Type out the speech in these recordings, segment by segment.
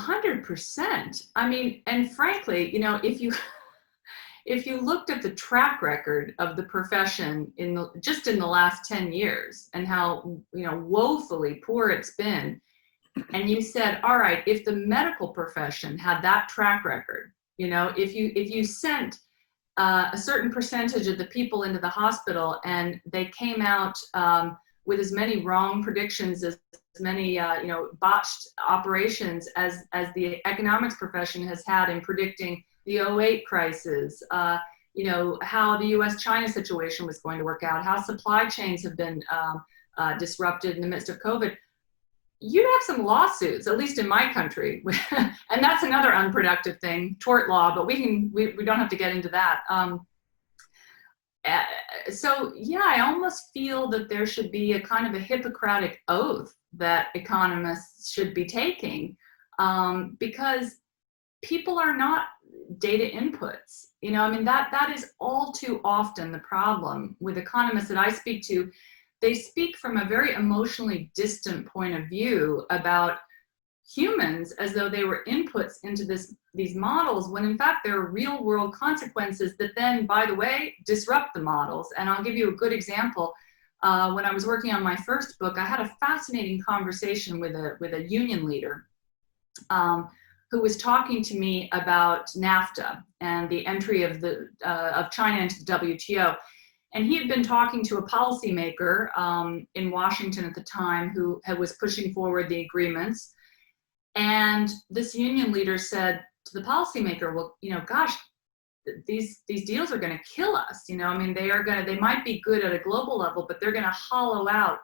100%. I mean, and frankly, you know, if you looked at the track record of the profession just in the last 10 years and how, you know, woefully poor it's been, and you said, all right, if the medical profession had that track record, you know, if you sent a certain percentage of the people into the hospital and they came out with as many wrong predictions, as many you know, botched operations as the economics profession has had in predicting the '08 crisis, you know, how the US-China situation was going to work out, how supply chains have been disrupted in the midst of COVID, you'd have some lawsuits, at least in my country. And that's another unproductive thing, tort law, but we don't have to get into that. So yeah, I almost feel that there should be a kind of a Hippocratic oath that economists should be taking, because people are not data inputs. You know, I mean, that is all too often the problem with economists that I speak to. They speak from a very emotionally distant point of view about humans as though they were inputs into these models, when in fact there are real world consequences that then, by the way, disrupt the models. And I'll give you a good example. When I was working on my first book, I had a fascinating conversation with a union leader who was talking to me about NAFTA and the entry of China into the WTO. And he had been talking to a policymaker in Washington at the time who was pushing forward the agreements. And this union leader said to the policymaker, well, you know, gosh, these deals are going to kill us. You know, I mean, they might be good at a global level, but they're going to hollow out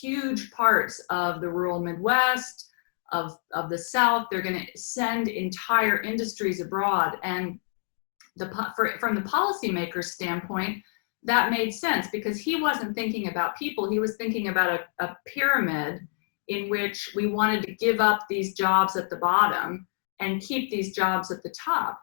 huge parts of the rural Midwest, of the South. They're going to send entire industries abroad. And from the policymaker's standpoint, that made sense, because he wasn't thinking about people. He was thinking about a pyramid in which we wanted to give up these jobs at the bottom and keep these jobs at the top.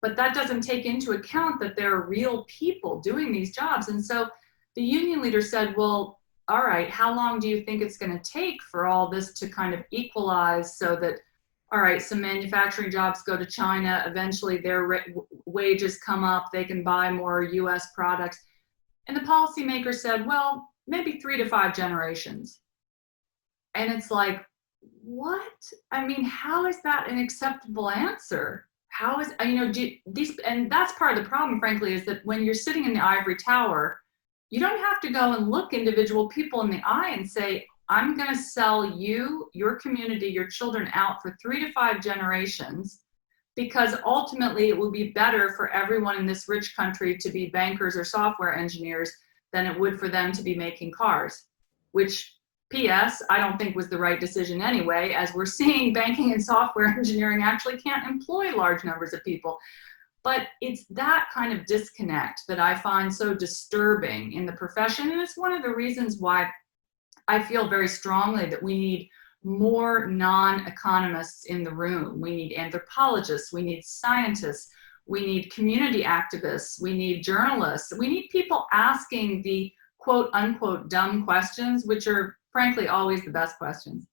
But that doesn't take into account that there are real people doing these jobs. And so the union leader said, well, all right, how long do you think it's going to take for all this to kind of equalize, so that, all right, some manufacturing jobs go to China, eventually their wages come up, they can buy more US products. And the policymaker said, well, maybe 3 to 5 generations. And it's like, what? I mean, how is that an acceptable answer? How is, you know, and that's part of the problem, frankly, is that when you're sitting in the ivory tower, you don't have to go and look individual people in the eye and say, I'm going to sell you, your community, your children out for 3 to 5 generations, because ultimately it will be better for everyone in this rich country to be bankers or software engineers than it would for them to be making cars, which, P.S., I don't think was the right decision anyway, as we're seeing banking and software engineering actually can't employ large numbers of people. But it's that kind of disconnect that I find so disturbing in the profession. And it's one of the reasons why I feel very strongly that we need more non-economists in the room. We need anthropologists, we need scientists, we need community activists, we need journalists, we need people asking the quote unquote dumb questions, which are frankly always the best questions.